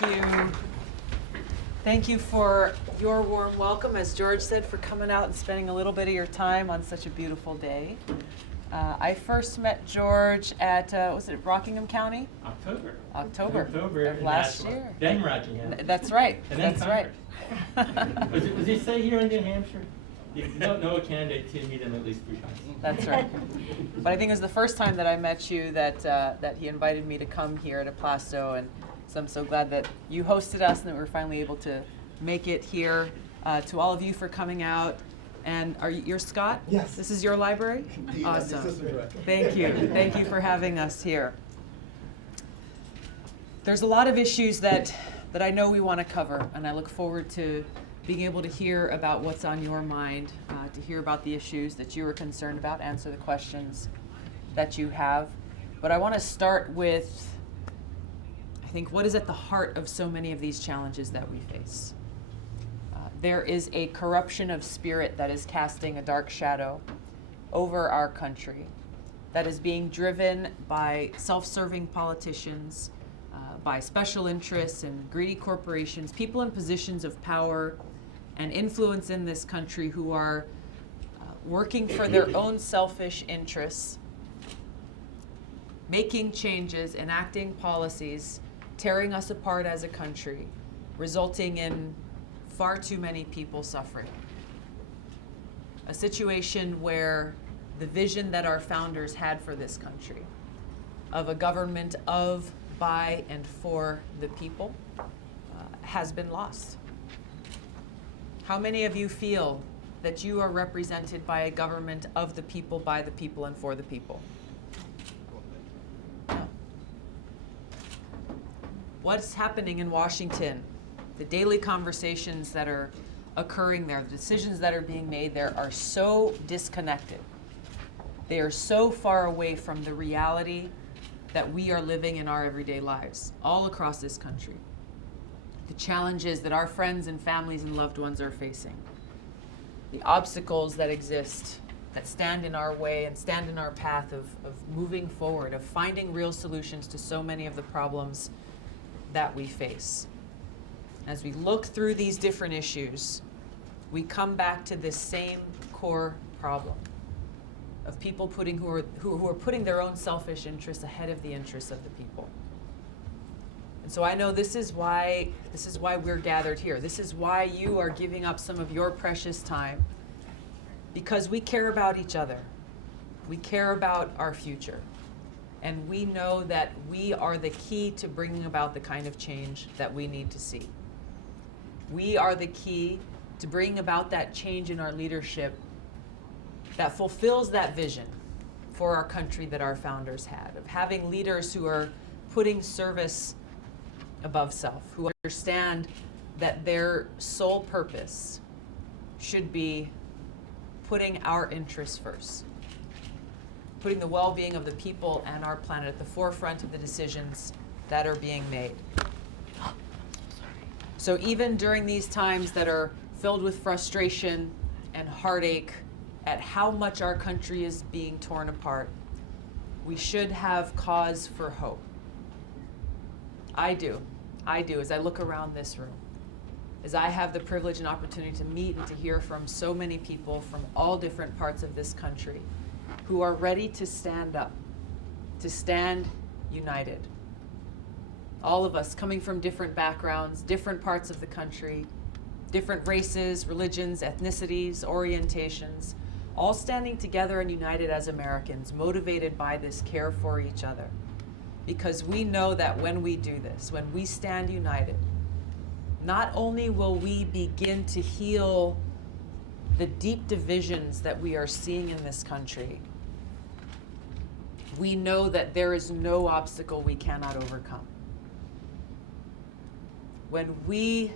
you. Thank you for your warm welcome, as George said, for coming out and spending a little bit of your time on such a beautiful day. I first met George at, was it Rockingham County? October of last year. Then Rockingham. That's right. And then That's right. Was it say here in New Hampshire? No a candidate to meet him at least 3 times. That's right. But I think it was the first time that I met you that he invited me to come here to Plaistow, and so I'm so glad that you hosted us and that we were finally able to make it here. To all of you for coming out. And you're Scott? Yes. This is your library? Indeed, awesome. Director. Thank you. Thank you for having us here. There's a lot of issues that I know we want to cover, and I look forward to being able to hear about what's on your mind, to hear about the issues that you are concerned about, answer the questions that you have. But I want to start with, I think, what is at the heart of so many of these challenges that we face. There is a corruption of spirit that is casting a dark shadow over our country, that is being driven by self-serving politicians, by special interests and greedy corporations, people in positions of power and influence in this country who are working for their own selfish interests, making changes, enacting policies, tearing us apart as a country, resulting in far too many people suffering. A situation where the vision that our founders had for this country, of a government of, by, and for the people, has been lost. How many of you feel that you are represented by a government of the people, by the people, and for the people? No. What's happening in Washington? The daily conversations that are occurring there, the decisions that are being made there are so disconnected. They are so far away from the reality that we are living in our everyday lives, all across this country. The challenges that our friends and families and loved ones are facing. The obstacles that exist, that stand in our way and stand in our path of moving forward, of finding real solutions to so many of the problems that we face. As we look through these different issues, we come back to this same core problem of people who are putting their own selfish interests ahead of the interests of the people. And so I know this is why we're gathered here. This is why you are giving up some of your precious time, because we care about each other. We care about our future. And we know that we are the key to bringing about the kind of change that we need to see. We are the key to bringing about that change in our leadership that fulfills that vision for our country that our founders had, of having leaders who are putting service above self, who understand that their sole purpose should be putting our interests first, putting the well-being of the people and our planet at the forefront of the decisions that are being made. So even during these times that are filled with frustration and heartache at how much our country is being torn apart, we should have cause for hope. I do, as I look around this room, as I have the privilege and opportunity to meet and to hear from so many people from all different parts of this country who are ready to stand up, to stand united. All of us coming from different backgrounds, different parts of the country, different races, religions, ethnicities, orientations, all standing together and united as Americans, motivated by this care for each other. Because we know that when we do this, when we stand united, not only will we begin to heal the deep divisions that we are seeing in this country, we know that there is no obstacle we cannot overcome. When we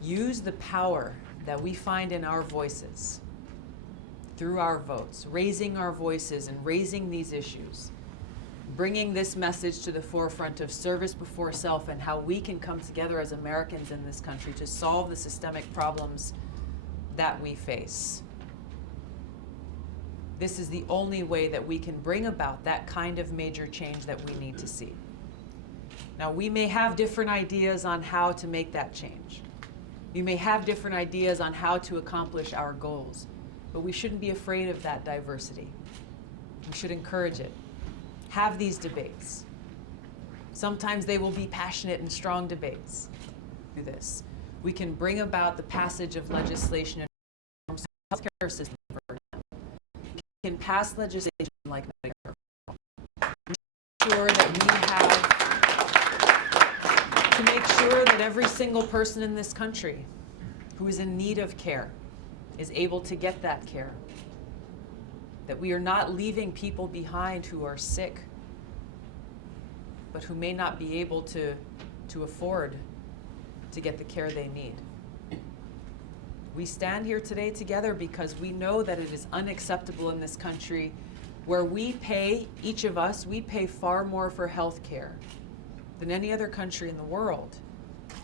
use the power that we find in our voices, through our votes, raising our voices and raising these issues, bringing this message to the forefront of service before self and how we can come together as Americans in this country to solve the systemic problems that we face. This is the only way that we can bring about that kind of major change that we need to see. Now, we may have different ideas on how to make that change. We may have different ideas on how to accomplish our goals, but we shouldn't be afraid of that diversity. We should encourage it. Have these debates. Sometimes they will be passionate and strong debates. Do this. We can bring about the passage of legislation and reforms to the healthcare system. We can pass legislation like Medicare. Sure that we have to make sure that every single person in this country who is in need of care is able to get that care. That we are not leaving people behind who are sick, but who may not be able to afford to get the care they need. We stand here today together because we know that it is unacceptable in this country where we pay, each of us, we pay far more for health care than any other country in the world,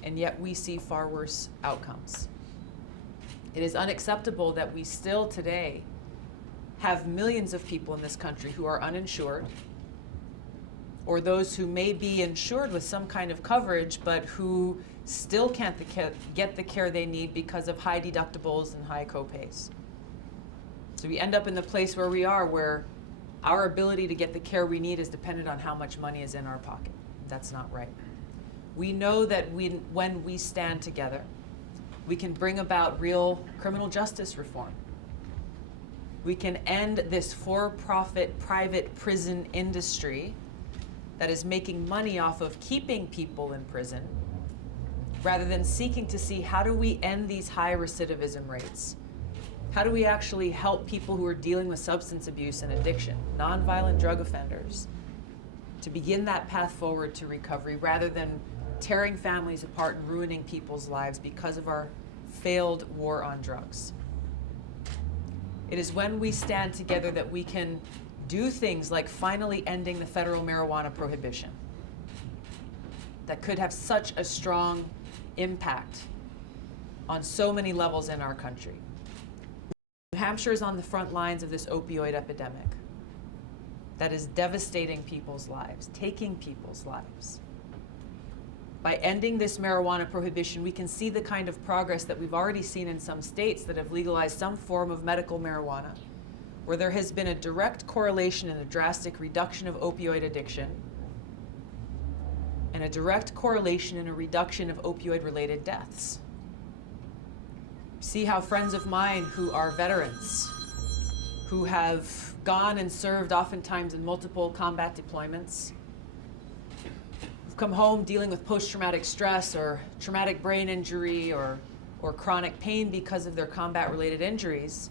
and yet we see far worse outcomes. It is unacceptable that we still today have millions of people in this country who are uninsured, or those who may be insured with some kind of coverage, but who still can't get the care they need because of high deductibles and high copays. So we end up in the place where we are, where our ability to get the care we need is dependent on how much money is in our pocket. That's not right. We know that when we stand together, we can bring about real criminal justice reform. We can end this for-profit private prison industry that is making money off of keeping people in prison, rather than seeking to see how do we end these high recidivism rates? How do we actually help people who are dealing with substance abuse and addiction, nonviolent drug offenders, to begin that path forward to recovery, rather than tearing families apart and ruining people's lives because of our failed war on drugs? It is when we stand together that we can do things like finally ending the federal marijuana prohibition that could have such a strong impact on so many levels in our country. New Hampshire is on the front lines of this opioid epidemic that is devastating people's lives, taking people's lives. By ending this marijuana prohibition, we can see the kind of progress that we've already seen in some states that have legalized some form of medical marijuana, where there has been a direct correlation and a drastic reduction of opioid addiction, and a direct correlation and a reduction of opioid-related deaths. See how friends of mine who are veterans, who have gone and served oftentimes in multiple combat deployments, who've come home dealing with post-traumatic stress or traumatic brain injury or chronic pain because of their combat-related injuries,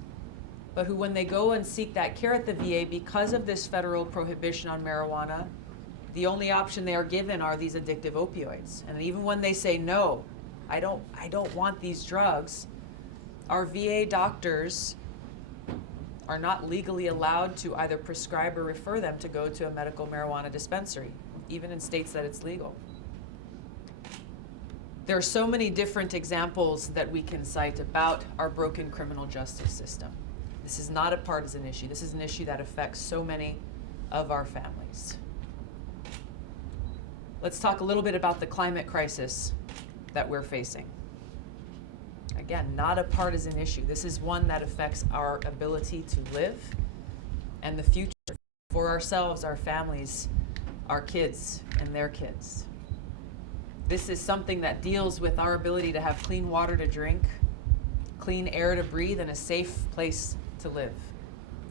but who, when they go and seek that care at the VA, because of this federal prohibition on marijuana, the only option they are given are these addictive opioids. And even when they say, no, I don't want these drugs, our VA doctors are not legally allowed to either prescribe or refer them to go to a medical marijuana dispensary, even in states that it's legal. There are so many different examples that we can cite about our broken criminal justice system. This is not a partisan issue. This is an issue that affects so many of our families. Let's talk a little bit about the climate crisis that we're facing. Again, not a partisan issue. This is one that affects our ability to live and the future for ourselves, our families, our kids, and their kids. This is something that deals with our ability to have clean water to drink, clean air to breathe, and a safe place to live.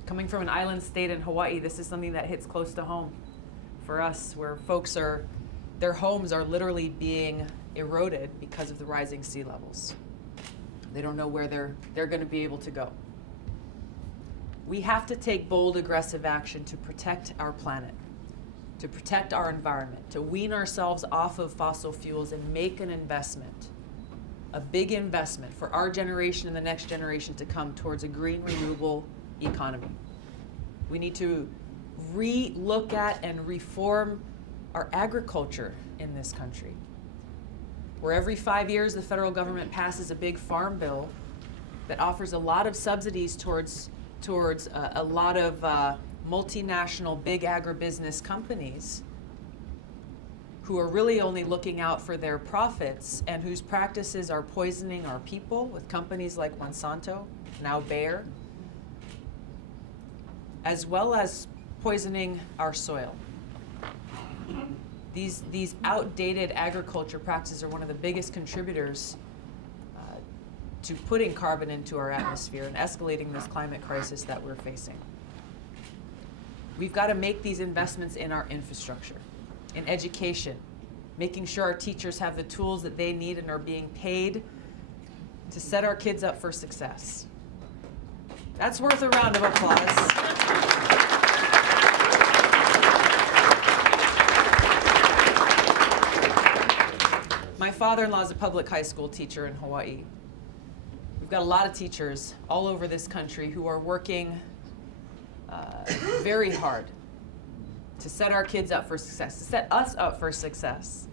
Coming from an island state in Hawaii, this is something that hits close to home for us, where folks their homes are literally being eroded because of the rising sea levels. They don't know where they're going to be able to go. We have to take bold, aggressive action to protect our planet, to protect our environment, to wean ourselves off of fossil fuels and make an investment, a big investment for our generation and the next generation to come towards a green, renewable economy. We need to re-look at and reform our agriculture in this country, where every 5 years the federal government passes a big farm bill that offers a lot of subsidies towards a lot of multinational big agribusiness companies who are really only looking out for their profits and whose practices are poisoning our people with companies like Monsanto, now Bayer, as well as poisoning our soil. These outdated agriculture practices are one of the biggest contributors to putting carbon into our atmosphere and escalating this climate crisis that we're facing. We've got to make these investments in our infrastructure, in education, making sure our teachers have the tools that they need and are being paid to set our kids up for success. That's worth a round of applause. My father-in-law is a public high school teacher in Hawaii. We've got a lot of teachers all over this country who are working very hard to set our kids up for success, to set us up for success,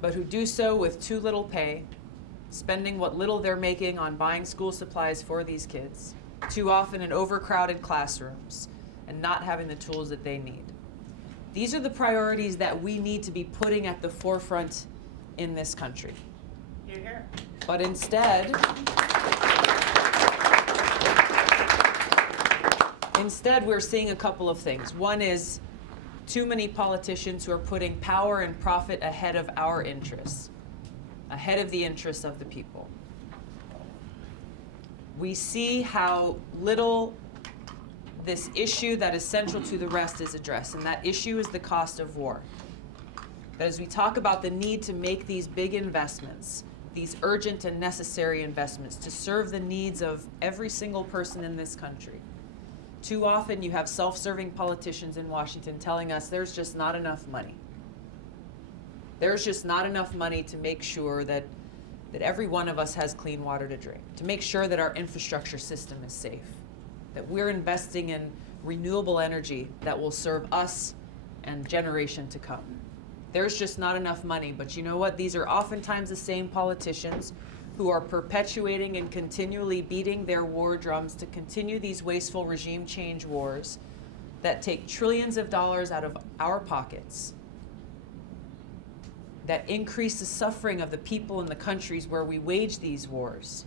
but who do so with too little pay, spending what little they're making on buying school supplies for these kids, too often in overcrowded classrooms, and not having the tools that they need. These are the priorities that we need to be putting at the forefront in this country. You're here. But instead, we're seeing a couple of things. One is too many politicians who are putting power and profit ahead of our interests, ahead of the interests of the people. We see how little this issue that is central to the rest is addressed, and that issue is the cost of war. That as we talk about the need to make these big investments, these urgent and necessary investments to serve the needs of every single person in this country, too often you have self-serving politicians in Washington telling us there's just not enough money. There's just not enough money to make sure that every one of us has clean water to drink, to make sure that our infrastructure system is safe, that we're investing in renewable energy that will serve us and generation to come. There's just not enough money, but you know what? These are oftentimes the same politicians who are perpetuating and continually beating their war drums to continue these wasteful regime change wars that take trillions of dollars out of our pockets, that increase the suffering of the people in the countries where we wage these wars,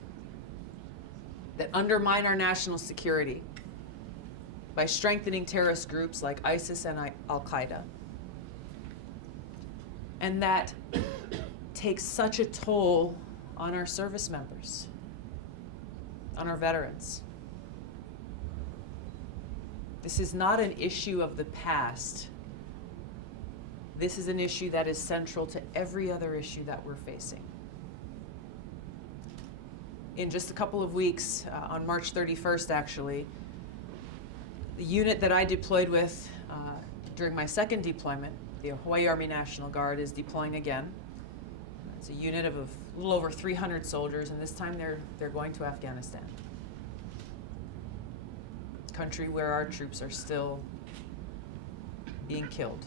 that undermine our national security by strengthening terrorist groups like ISIS and Al-Qaeda, and that takes such a toll on our service members, on our veterans. This is not an issue of the past. This is an issue that is central to every other issue that we're facing. In just a couple of weeks, on March 31st actually, the unit that I deployed with during my second deployment, the Hawaii Army National Guard, is deploying again. It's a unit of a little over 300 soldiers, and this time they're going to Afghanistan, a country where our troops are still being killed.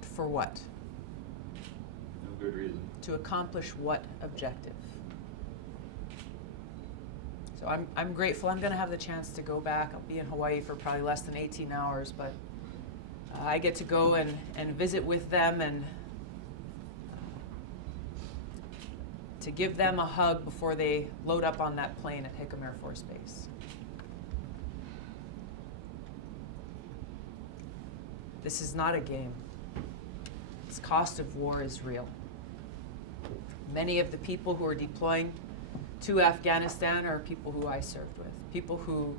For what? No good reason. To accomplish what objective? So I'm grateful. I'm going to have the chance to go back. I'll be in Hawaii for probably less than 18 hours, but I get to go and visit with them and to give them a hug before they load up on that plane at Hickam Air Force Base. This is not a game. This cost of war is real. Many of the people who are deploying to Afghanistan are people who I served with, people who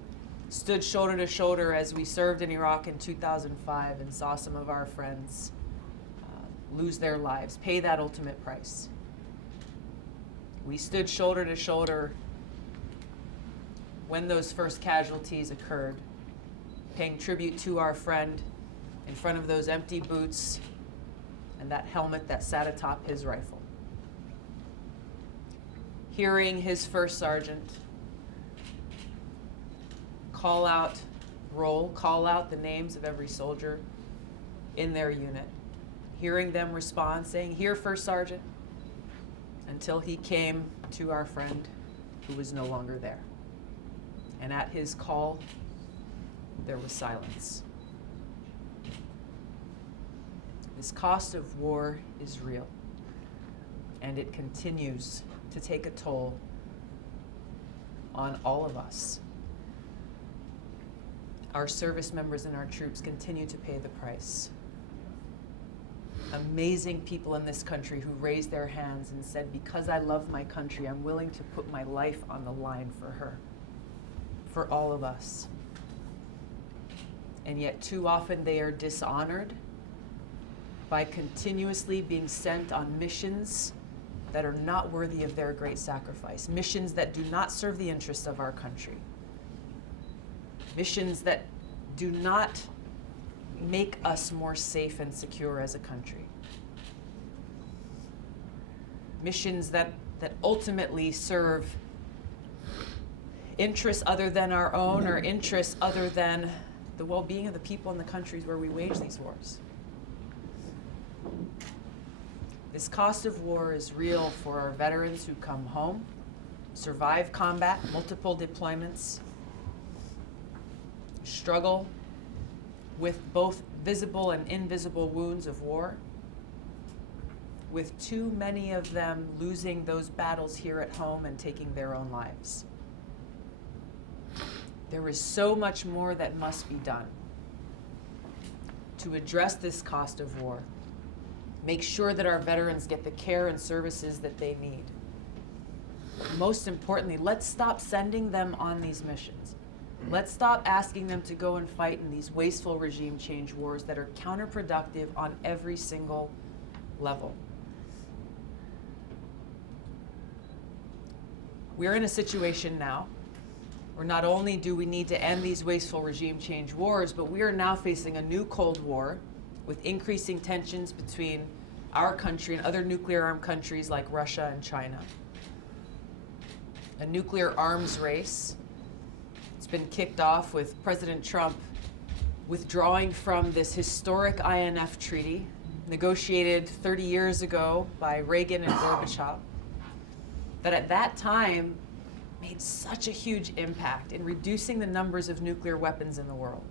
stood shoulder to shoulder as we served in Iraq in 2005 and saw some of our friends lose their lives, pay that ultimate price. We stood shoulder to shoulder when those first casualties occurred, paying tribute to our friend in front of those empty boots and that helmet that sat atop his rifle. Hearing his first sergeant call out the names of every soldier in their unit, hearing them respond, saying, "Here, First Sergeant," until he came to our friend who was no longer there. And at his call, there was silence. This cost of war is real, and it continues to take a toll on all of us. Our service members and our troops continue to pay the price. Amazing people in this country who raised their hands and said, because I love my country, I'm willing to put my life on the line for her, for all of us. And yet too often they are dishonored by continuously being sent on missions that are not worthy of their great sacrifice, missions that do not serve the interests of our country, missions that do not make us more safe and secure as a country, missions that ultimately serve interests other than our own, or interests other than the well-being of the people in the countries where we wage these wars. This cost of war is real for our veterans who come home, survive combat, multiple deployments, struggle with both visible and invisible wounds of war, with too many of them losing those battles here at home and taking their own lives. There is so much more that must be done to address this cost of war, make sure that our veterans get the care and services that they need. Most importantly, let's stop sending them on these missions. Let's stop asking them to go and fight in these wasteful regime change wars that are counterproductive on every single level. We're in a situation now where not only do we need to end these wasteful regime change wars, but we are now facing a new Cold War with increasing tensions between our country and other nuclear-armed countries like Russia and China. A nuclear arms race. It's been kicked off with President Trump withdrawing from this historic INF treaty, negotiated 30 years ago by Reagan and Gorbachev, that at that time made such a huge impact in reducing the numbers of nuclear weapons in the world,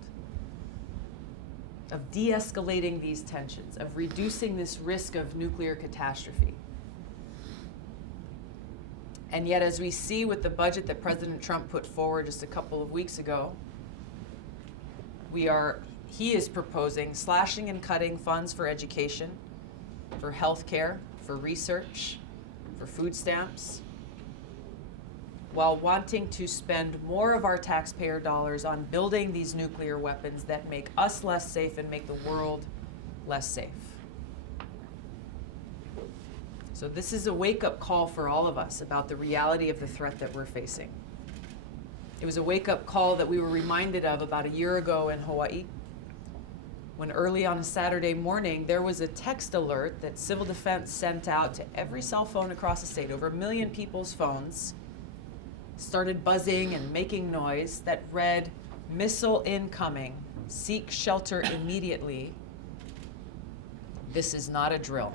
of de-escalating these tensions, of reducing this risk of nuclear catastrophe. And yet, as we see with the budget that President Trump put forward just a couple of weeks ago, he is proposing slashing and cutting funds for education, for health care, for research, for food stamps, while wanting to spend more of our taxpayer dollars on building these nuclear weapons that make us less safe and make the world less safe. So this is a wake-up call for all of us about the reality of the threat that we're facing. It was a wake-up call that we were reminded of about a year ago in Hawaii, when early on a Saturday morning, there was a text alert that Civil Defense sent out to every cell phone across the state. Over 1 million people's phones started buzzing and making noise that read, "Missile incoming, seek shelter immediately. This is not a drill."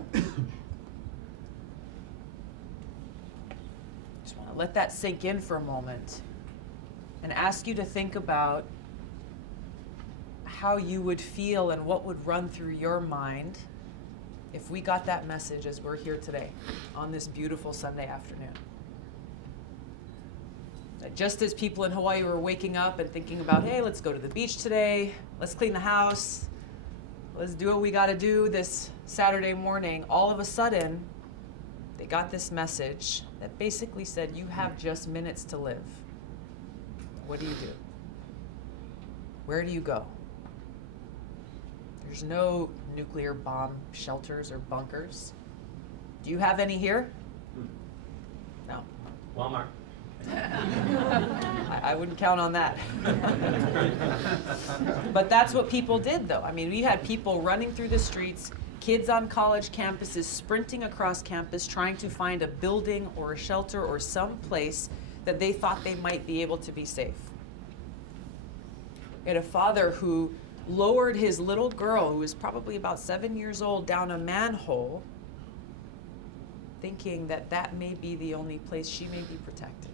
Just want to let that sink in for a moment and ask you to think about how you would feel and what would run through your mind if we got that message as we're here today on this beautiful Sunday afternoon. That just as people in Hawaii were waking up and thinking about, hey, let's go to the beach today, let's clean the house, let's do what we got to do this Saturday morning, all of a sudden, they got this message that basically said, you have just minutes to live. What do you do? Where do you go? There's no nuclear bomb shelters or bunkers. Do you have any here? No. Walmart. I wouldn't count on that. But that's what people did, though. I mean, we had people running through the streets, kids on college campuses sprinting across campus trying to find a building or a shelter or some place that they thought they might be able to be safe. We had a father who lowered his little girl, who was probably about 7 years old, down a manhole, thinking that that may be the only place she may be protected.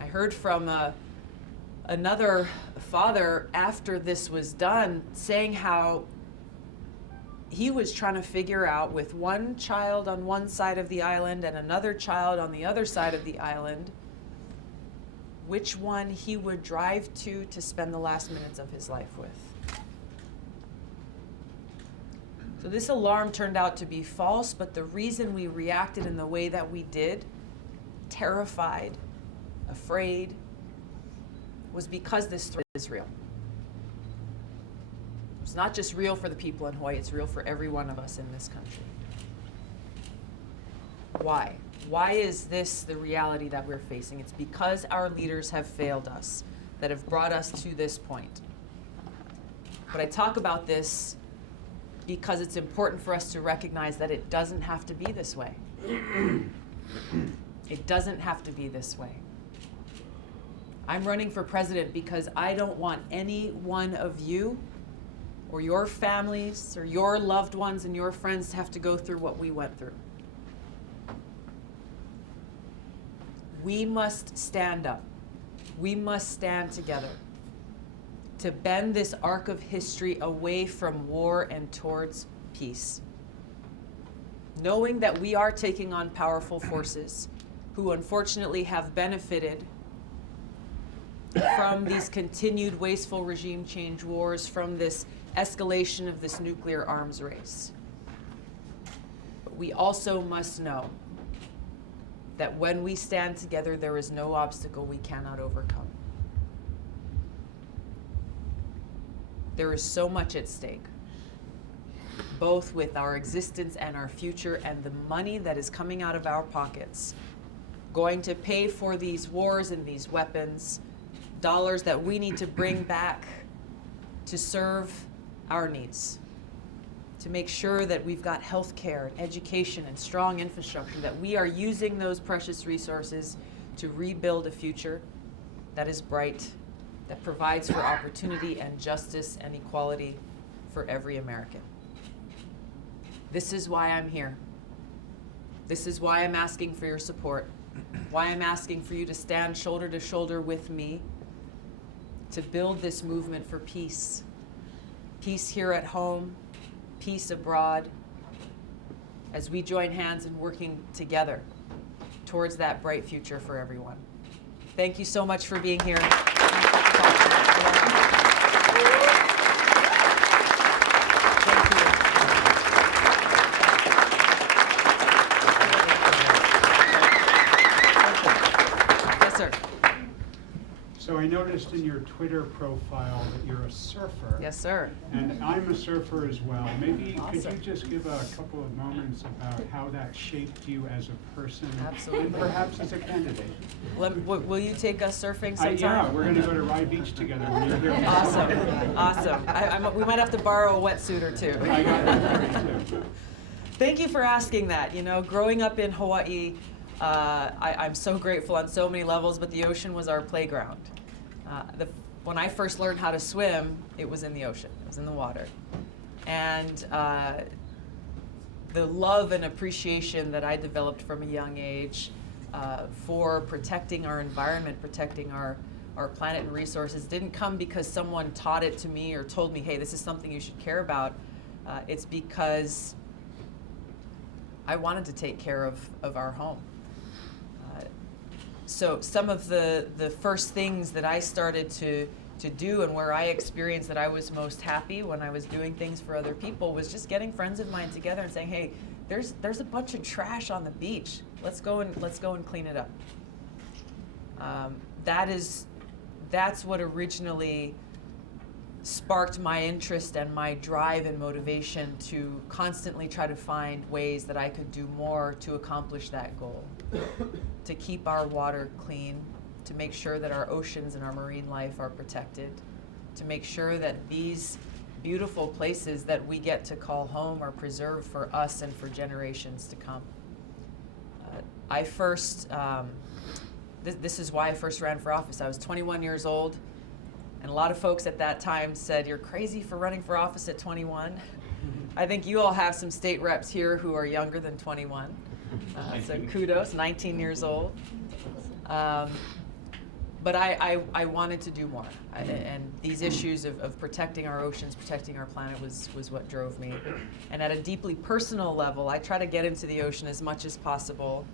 I heard from a another father, after this was done, saying how he was trying to figure out, with one child on one side of the island and another child on the other side of the island, which one he would drive to spend the last minutes of his life with. So this alarm turned out to be false, but the reason we reacted in the way that we did, terrified, afraid, was because this threat is real. It's not just real for the people in Hawaii, it's real for every one of us in this country. Why? Why is this the reality that we're facing? It's because our leaders have failed us, that have brought us to this point. But I talk about this because it's important for us to recognize that it doesn't have to be this way. It doesn't have to be this way. I'm running for president because I don't want any one of you or your families or your loved ones and your friends to have to go through what we went through. We must stand up. We must stand together to bend this arc of history away from war and towards peace. Knowing that we are taking on powerful forces who unfortunately have benefited from these continued wasteful regime change wars, from this escalation of this nuclear arms race. But we also must know that when we stand together, there is no obstacle we cannot overcome. There is so much at stake, both with our existence and our future, and the money that is coming out of our pockets, going to pay for these wars and these weapons, dollars that we need to bring back to serve our needs, to make sure that we've got health care and education and strong infrastructure, that we are using those precious resources to rebuild a future that is bright, that provides for opportunity and justice and equality for every American. This is why I'm here. This is why I'm asking for your support, why I'm asking for you to stand shoulder to shoulder with me to build this movement for peace. Peace here at home, peace abroad, as we join hands in working together towards that bright future for everyone. Thank you so much for being here. So I noticed in your Twitter profile that you're a surfer. Yes, sir. And I'm a surfer as well. Maybe Awesome. Could you just give a couple of moments about how that shaped you as a person? Absolutely. And perhaps as a candidate? Will you take us surfing sometime? Yeah, we're going to go to Rye Beach together when you're here. Awesome. We might have to borrow a wetsuit or two. I got that too. Thank you for asking that. You know, growing up in Hawaii, I'm so grateful on so many levels, but the ocean was our playground. When I first learned how to swim, it was in the ocean, it was in the water. And the love and appreciation that I developed from a young age for protecting our environment, protecting our planet and resources didn't come because someone taught it to me or told me, hey, this is something you should care about. It's because I wanted to take care of our home. So some of the first things that I started to do and where I experienced that I was most happy when I was doing things for other people was just getting friends of mine together and saying, hey, there's a bunch of trash on the beach. Let's go and clean it up. That's what originally sparked my interest and my drive and motivation to constantly try to find ways that I could do more to accomplish that goal. To keep our water clean, to make sure that our oceans and our marine life are protected, to make sure that these beautiful places that we get to call home are preserved for us and for generations to come. This is why I first ran for office. I was 21 years old, and a lot of folks at that time said, you're crazy for running for office at 21. I think you all have some state reps here who are younger than 21. So kudos, 19 years old. But I wanted to do more. And these issues of protecting our oceans, protecting our planet was what drove me. And at a deeply personal level, I try to get into the ocean as much as possible.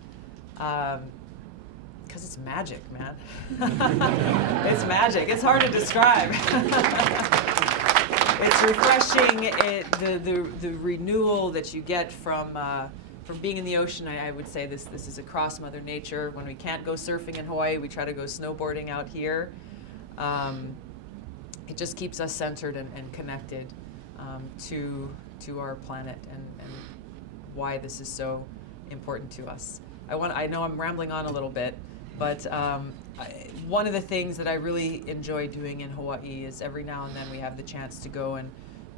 Because it's magic, man. It's magic. It's hard to describe. It's refreshing. The renewal that you get from being in the ocean. I would say this is across Mother Nature. When we can't go surfing in Hawaii, we try to go snowboarding out here. It just keeps us centered and connected to our planet and why this is so important to us. I know I'm rambling on a little bit, but one of the things that I really enjoy doing in Hawaii is every now and then we have the chance to go and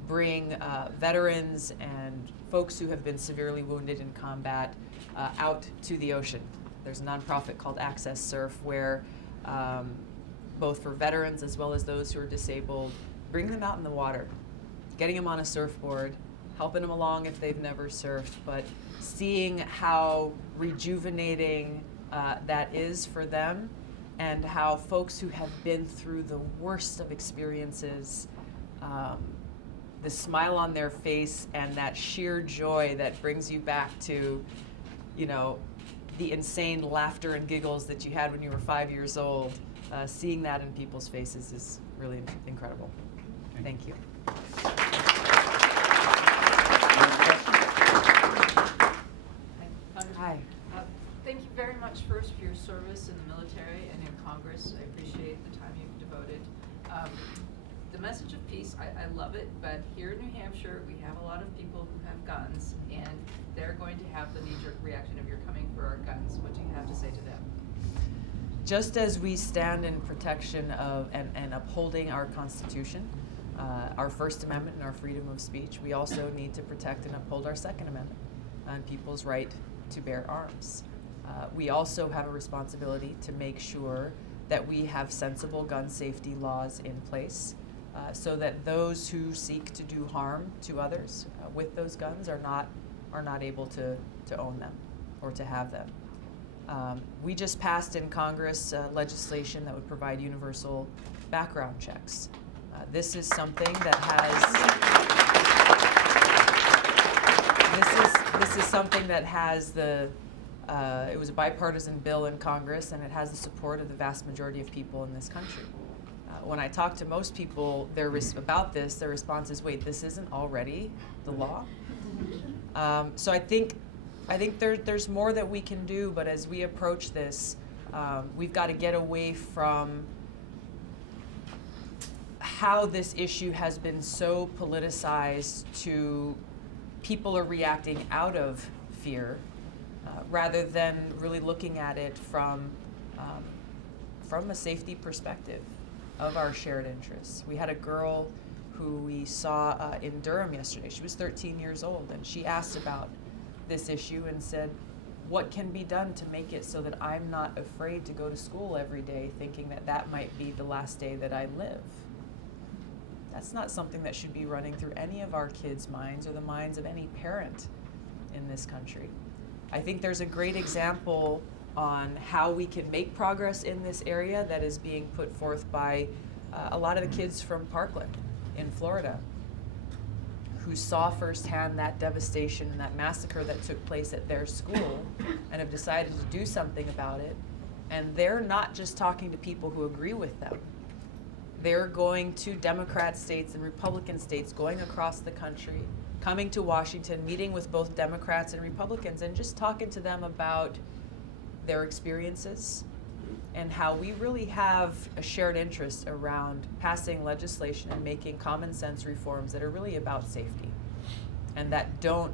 bring veterans and folks who have been severely wounded in combat out to the ocean. There's a nonprofit called Access Surf where both for veterans as well as those who are disabled, bring them out in the water, getting them on a surfboard, helping them along if they've never surfed, but seeing how rejuvenating that is for them and how folks who have been through the worst of experiences, the smile on their face and that sheer joy that brings you back to, the insane laughter and giggles that you had when you were 5 years old, seeing that in people's faces is really incredible. Thank you. Hi. Thank you very much first for your service in the military and in Congress. I appreciate the time you've devoted. The message of peace, I love it, but here in New Hampshire, we have a lot of people who have guns, and they're going to have the knee-jerk reaction of you're coming for our guns. What do you have to say to them? Just as we stand in protection of and upholding our Constitution, our First Amendment and our freedom of speech, we also need to protect and uphold our Second Amendment and people's right to bear arms. We also have a responsibility to make sure that we have sensible gun safety laws in place so that those who seek to do harm to others with those guns are not able to own them or to have them. We just passed in Congress legislation that would provide universal background checks. This is something that this is something that has it was a bipartisan bill in Congress, and it has the support of the vast majority of people in this country. When I talk to most people about this, their response is, wait, this isn't already the law? So I think there's more that we can do, but as we approach this, we've got to get away from how this issue has been so politicized to people are reacting out of fear rather than really looking at it from a safety perspective of our shared interests. We had a girl who we saw in Durham yesterday. She was 13 years old, and she asked about this issue and said, what can be done to make it so that I'm not afraid to go to school every day thinking that that might be the last day that I live? That's not something that should be running through any of our kids' minds or the minds of any parent in this country. I think there's a great example on how we can make progress in this area that is being put forth by a lot of the kids from Parkland in Florida, who saw firsthand that devastation and that massacre that took place at their school and have decided to do something about it. And they're not just talking to people who agree with them. They're going to Democrat states and Republican states, going across the country, coming to Washington, meeting with both Democrats and Republicans, and just talking to them about their experiences and how we really have a shared interest around passing legislation and making common sense reforms that are really about safety and that don't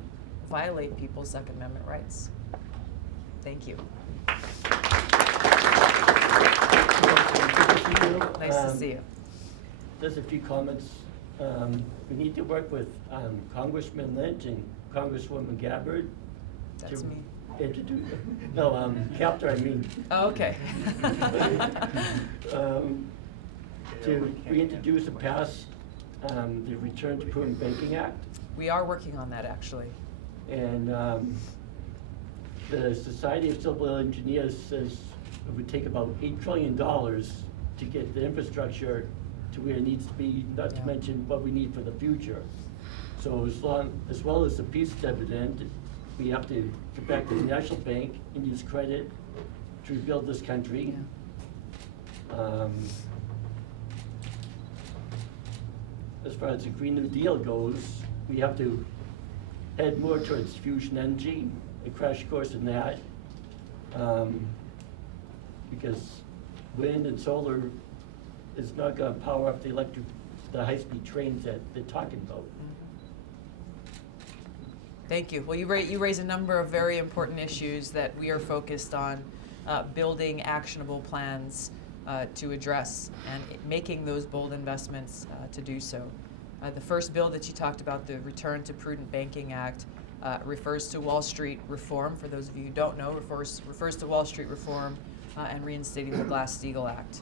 violate people's Second Amendment rights. Thank you. Nice to see you. Just a few comments. We need to work with Congressman Lynch and Congresswoman Gabbard. That's me. Introduce, no, Chapter, I mean. Oh, okay. To reintroduce and pass the Return to Prudent Banking Act. We are working on that, actually. And the Society of Civil Engineers says it would take about $8 trillion to get the infrastructure to where it needs to be, not to Yeah. mention what we need for the future. So as well as the peace dividend, we have to get back to the National Bank and use credit to rebuild this country. As far as the Green New Deal goes, we have to head more towards fusion energy, a crash course in that. Because wind and solar is not gonna power up the high-speed trains that they're talking about. Thank you. Well, you raise a number of very important issues that we are focused on building actionable plans to address and making those bold investments to do so. The first bill that you talked about, the Return to Prudent Banking Act, refers to Wall Street reform. For those of you who don't know, refers to Wall Street reform and reinstating the Glass-Steagall Act.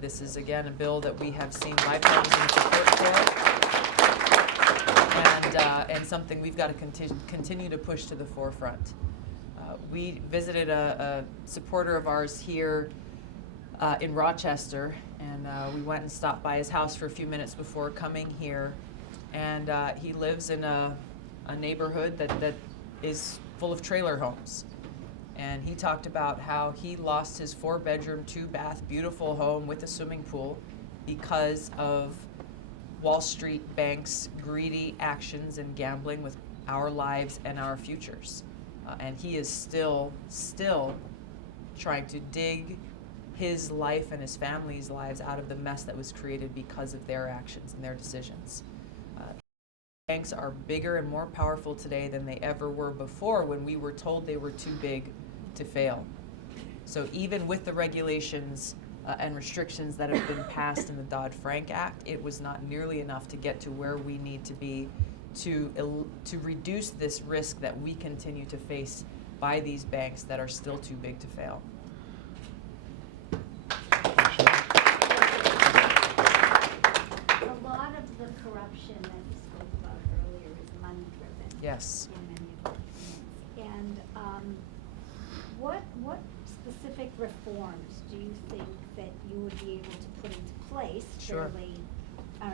This is, again, a bill that we have seen bipartisan support for. And something we've got to continue to push to the forefront. We visited a supporter of ours here in Rochester, and we went and stopped by his house for a few minutes before coming here. And he lives in a neighborhood that is full of trailer homes. And he talked about how he lost his 4-bedroom, 2-bath, beautiful home with a swimming pool because of Wall Street banks' greedy actions and gambling with our lives and our futures. And he is still trying to dig his life and his family's lives out of the mess that was created because of their actions and their decisions. Banks are bigger and more powerful today than they ever were before when we were told they were too big to fail. So even with the regulations and restrictions that have been passed in the Dodd-Frank Act, it was not nearly enough to get to where we need to be to reduce this risk that we continue to face by these banks that are still too big to fail. A lot of the corruption that you spoke about earlier is money-driven. Yes. In many of the payments. And what specific reforms do you think that you would be able to put into place Sure. fairly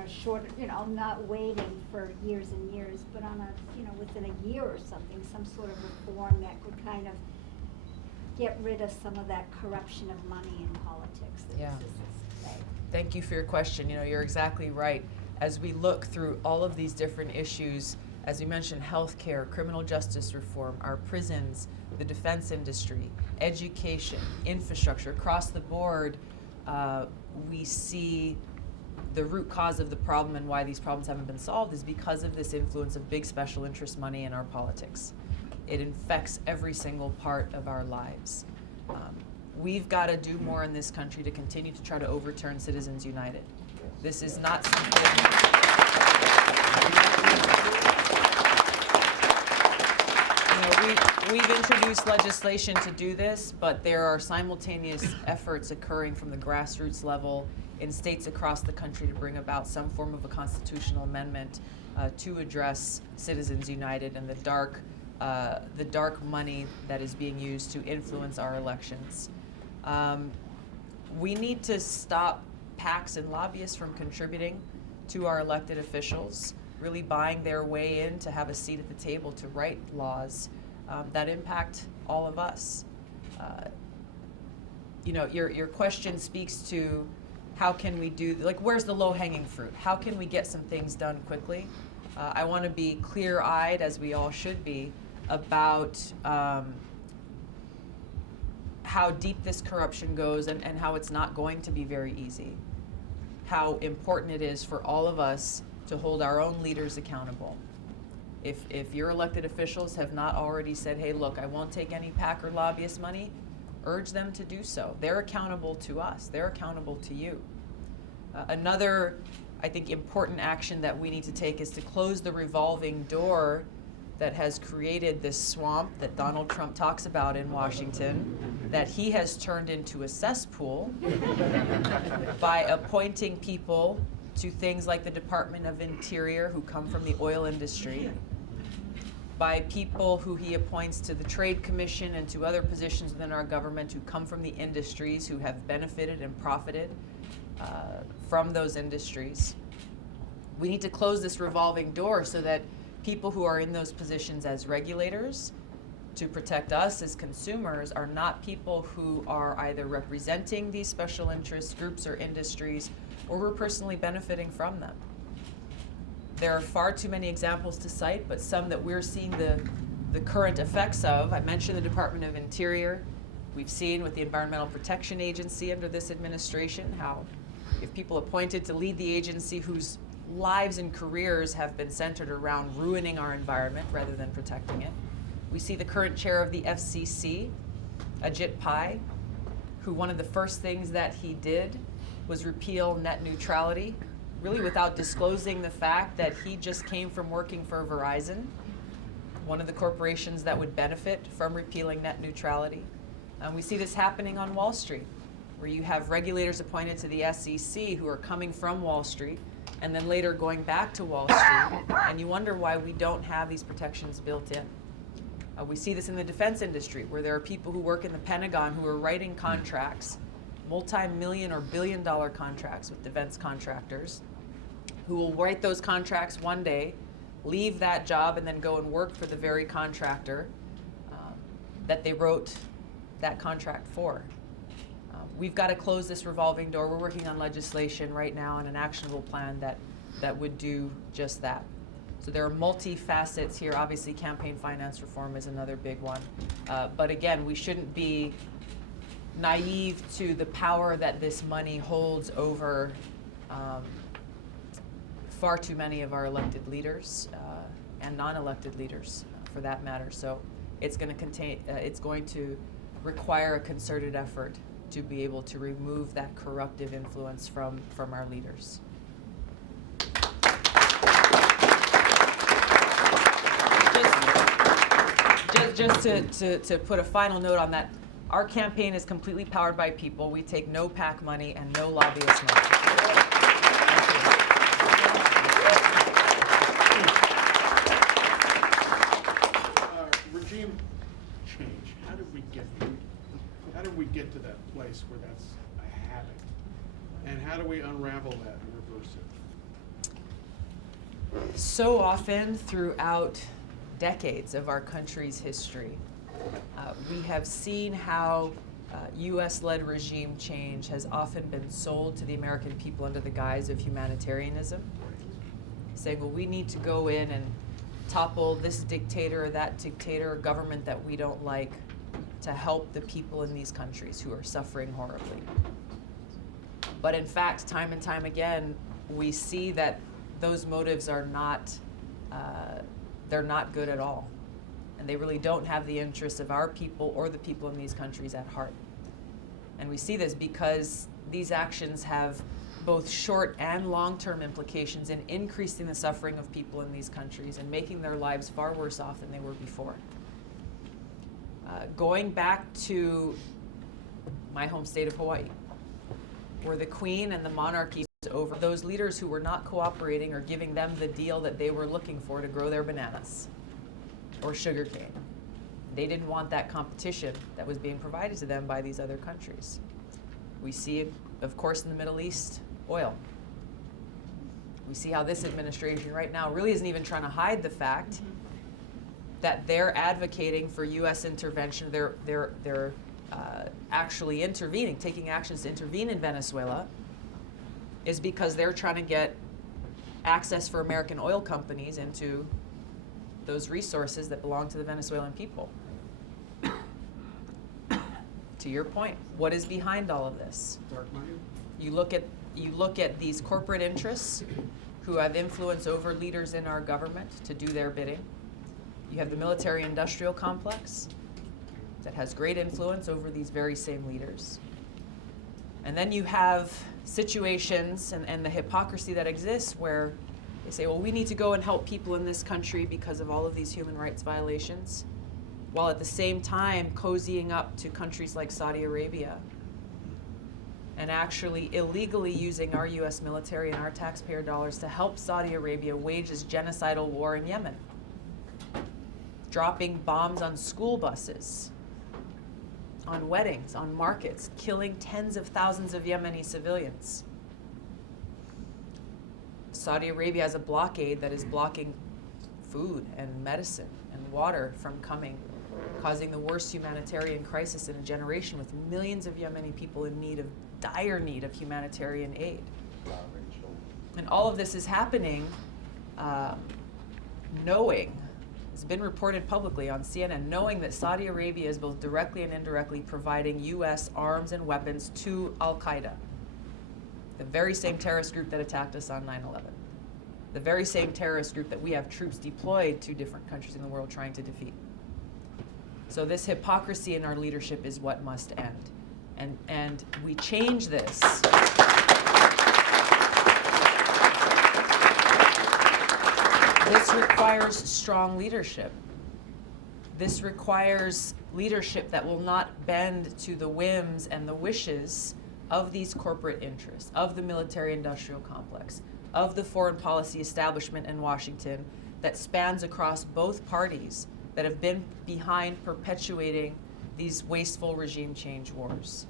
short, not waiting for years and years, but on a, within a year or something, some sort of reform that could kind of get rid of some of that corruption of money in politics that Yeah. exists today? Thank you for your question. You're exactly right. As we look through all of these different issues, as you mentioned, healthcare, criminal justice reform, our prisons, the defense industry, education, infrastructure, across the board, we see the root cause of the problem and why these problems haven't been solved is because of this influence of big special interest money in our politics. It infects every single part of our lives. We've got to do more in this country to continue to try to overturn Citizens United. This is not something... We've introduced legislation to do this, but there are simultaneous efforts occurring from the grassroots level in states across the country to bring about some form of a constitutional amendment to address Citizens United and the dark money that is being used to influence our elections. We need to stop PACs and lobbyists from contributing to our elected officials, really buying their way in to have a seat at the table to write laws that impact all of us. Your question speaks to how can we do, where's the low-hanging fruit? How can we get some things done quickly? I want to be clear-eyed, as we all should be, about how deep this corruption goes and how it's not going to be very easy. How important it is for all of us to hold our own leaders accountable. If your elected officials have not already said, hey, look, I won't take any PAC or lobbyist money, urge them to do so. They're accountable to us. They're accountable to you. Another, I think, important action that we need to take is to close the revolving door that has created this swamp that Donald Trump talks about in Washington, that he has turned into a cesspool by appointing people to things like the Department of Interior who come from the oil industry, by people who he appoints to the Trade Commission and to other positions within our government who come from the industries, who have benefited and profited from those industries. We need to close this revolving door so that people who are in those positions as regulators to protect us as consumers are not people who are either representing these special interest groups or industries or who are personally benefiting from them. There are far too many examples to cite, but some that we're seeing the current effects of. I mentioned the Department of Interior. We've seen with the Environmental Protection Agency under this administration how if people appointed to lead the agency whose lives and careers have been centered around ruining our environment rather than protecting it. We see the current chair of the FCC, Ajit Pai, who one of the first things that he did was repeal net neutrality, really without disclosing the fact that he just came from working for Verizon, one of the corporations that would benefit from repealing net neutrality. We see this happening on Wall Street, where you have regulators appointed to the SEC who are coming from Wall Street and then later going back to Wall Street, and you wonder why we don't have these protections built in. We see this in the defense industry, where there are people who work in the Pentagon who are writing contracts, multi-million or billion-dollar contracts with defense contractors, who will write those contracts one day, leave that job, and then go and work for the very contractor that they wrote that contract for. We've got to close this revolving door. We're working on legislation right now and an actionable plan that would do just that. So there are multi-facets here. Obviously, campaign finance reform is another big one. But again, we shouldn't be naive to the power that this money holds over far too many of our elected leaders and non-elected leaders, for that matter. So it's going to require a concerted effort to be able to remove that corruptive influence from our leaders. Just to put a final note on that, our campaign is completely powered by people. We take no PAC money and no lobbyist money. Regime change. How did we get to that place where that's a habit? And how do we unravel that and reverse it? So often throughout decades of our country's history, we have seen how US-led regime change has often been sold to the American people under the guise of humanitarianism, saying, well, we need to go in and topple this dictator or that dictator or government that we don't like to help the people in these countries who are suffering horribly. But in fact, time and time again, we see that those motives are not, they're not good at all. And they really don't have the interests of our people or the people in these countries at heart. And we see this because these actions have both short and long-term implications in increasing the suffering of people in these countries and making their lives far worse off than they were before. Going back to my home state of Hawaii, where the Queen and the monarchy was over those leaders who were not cooperating or giving them the deal that they were looking for to grow their bananas or sugarcane. They didn't want that competition that was being provided to them by these other countries. We see, of course, in the Middle East, oil. We see how this administration right now really isn't even trying to hide the fact that they're advocating for U.S. intervention. They're actually intervening, taking actions to intervene in Venezuela, is because they're trying to get access for American oil companies into those resources that belong to the Venezuelan people. To your point, what is behind all of this? Dark money? You look at these corporate interests who have influence over leaders in our government to do their bidding. You have the military-industrial complex that has great influence over these very same leaders. And then you have situations and the hypocrisy that exists where they say, well, we need to go and help people in this country because of all of these human rights violations, while at the same time cozying up to countries like Saudi Arabia and actually illegally using our U.S. military and our taxpayer dollars to help Saudi Arabia wage its genocidal war in Yemen. dropping bombs on school buses, on weddings, on markets, killing tens of thousands of Yemeni civilians. Saudi Arabia has a blockade that is blocking food and medicine and water from coming, causing the worst humanitarian crisis in a generation, with millions of Yemeni people in need of, dire need of humanitarian aid. And all of this is happening knowing, it's been reported publicly on CNN, knowing that Saudi Arabia is both directly and indirectly providing US arms and weapons to Al-Qaeda, the very same terrorist group that attacked us on 9/11, the very same terrorist group that we have troops deployed to different countries in the world trying to defeat. So this hypocrisy in our leadership is what must end. And we change this. This requires strong leadership. This requires leadership that will not bend to the whims and the wishes of these corporate interests, of the military-industrial complex, of the foreign policy establishment in Washington that spans across both parties that have been behind perpetuating these wasteful regime change wars.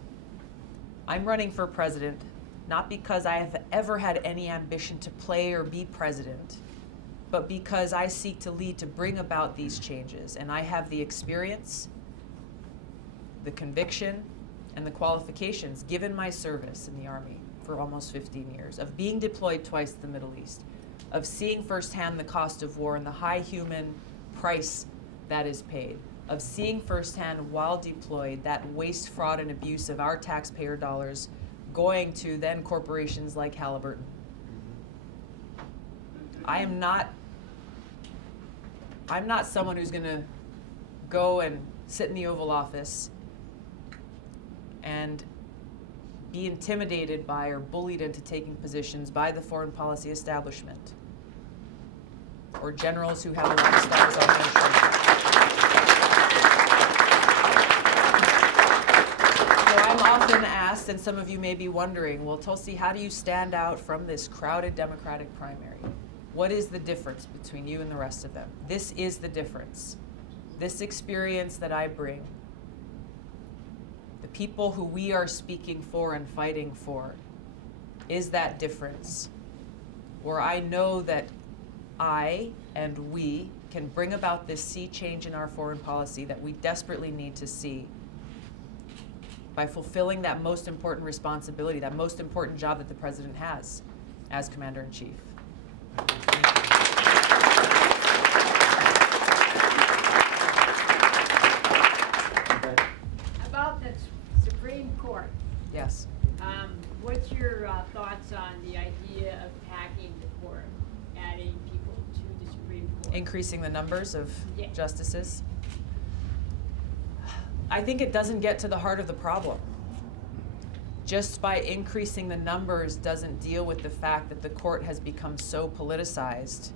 I'm running for president not because I have ever had any ambition to play or be president, but because I seek to lead to bring about these changes. And I have the experience, the conviction, and the qualifications, given my service in the Army for almost 15 years, of being deployed twice to the Middle East, of seeing firsthand the cost of war and the high human price that is paid, of seeing firsthand while deployed that waste, fraud, and abuse of our taxpayer dollars going to then corporations like Halliburton. I'm not someone who's going to go and sit in the Oval Office and be intimidated by or bullied into taking positions by the foreign policy establishment or generals who have a lot of stars on their shoulders. So I'm often asked, and some of you may be wondering, well, Tulsi, how do you stand out from this crowded Democratic primary? What is the difference between you and the rest of them? This is the difference. This experience that I bring, the people who we are speaking for and fighting for, is that difference where I know that I and we can bring about this sea change in our foreign policy that we desperately need to see by fulfilling that most important responsibility, that most important job that the president has as Commander-in-Chief. About the Supreme Court, Yes. what's your thoughts on the idea of packing the court, adding people to the Supreme Court? Increasing the numbers of Yeah. justices. I think it doesn't get to the heart of the problem. Just by increasing the numbers doesn't deal with the fact that the court has become so politicized,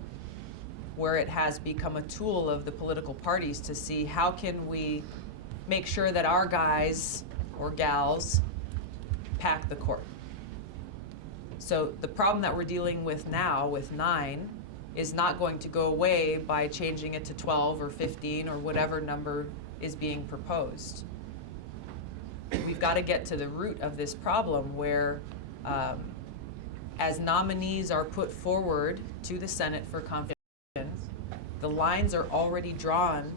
where it has become a tool of the political parties to see how can we make sure that our guys or gals pack the court. So the problem that we're dealing with now with 9 is not going to go away by changing it to 12 or 15 or whatever number is being proposed. We've got to get to the root of this problem where as nominees are put forward to the Senate for confirmation, the lines are already drawn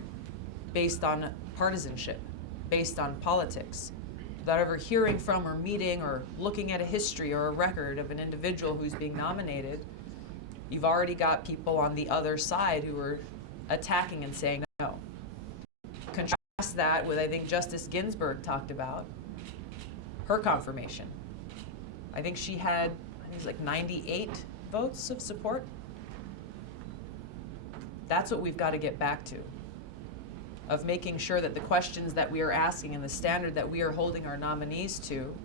based on partisanship, based on politics. Without ever hearing from or meeting or looking at a history or a record of an individual who's being nominated, you've already got people on the other side who are attacking and saying no. Contrast that with, I think Justice Ginsburg talked about her confirmation. I think she had, I think it was like 98 votes of support. That's what we've got to get back to, of making sure that the questions that we are asking and the standard that we are holding our nominees to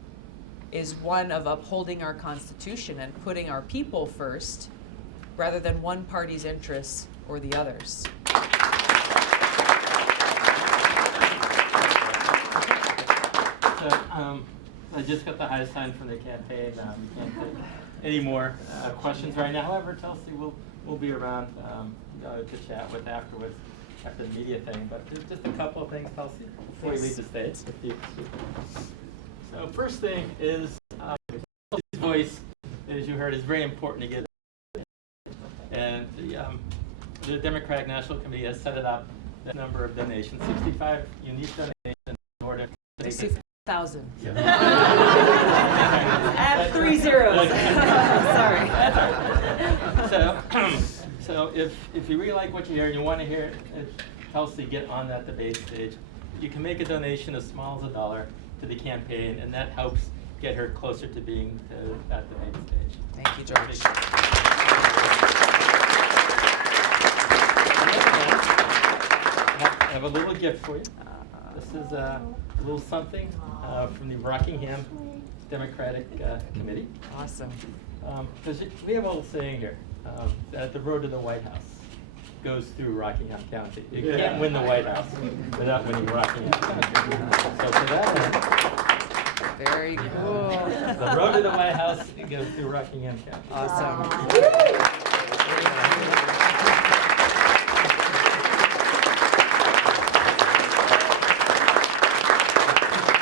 is one of upholding our Constitution and putting our people first rather than one party's interests or the others. So, I just got the high sign from the campaign. We can't take any more questions right now. However, Tulsi will be around to chat with afterwards. after the media thing, but there's just a couple of things, Tulsi, before we leave the stage. If you- So first thing is, Tulsi's voice, as you heard, is very important to get. And the Democratic National Committee has set it up, the number of donations, 65 unique donations in order to make it. 60,000. Yeah. Add 3 zeros. Sorry. So if you really like what you hear and you want to hear Tulsi get on that debate stage, you can make a donation as small as $1 to the campaign, and that helps get her closer to being to that debate stage. Thank you, George. I have a little gift for you. This is a little something from the Rockingham Democratic Committee. Awesome. Because we have a little saying here, that the road to the White House goes through Rockingham County. You can't win the White House without winning Rockingham County. So for that, Very cool. the road to the White House goes through Rockingham County. Awesome.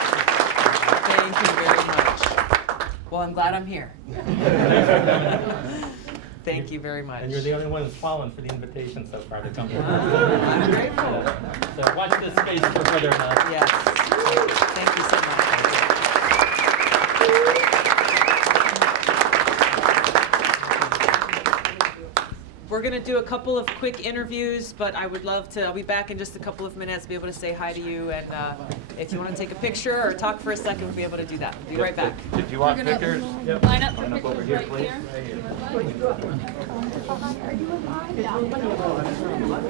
Thank you very much. Well, I'm glad I'm here. Thank you very much. And you're the only one who's fallen for the invitation so far to come here. I'm grateful. So watch this space for further announcements. Yes. Thank you so much. We're going to do a couple of quick interviews, but I would love to, I'll be back in just a couple of minutes, be able to say hi to you, and if you want to take a picture or talk for a second, we'll be able to do that. We'll be right back. If you want pictures, Line up for line up over pictures here, right please. here. Right here. Are you in line?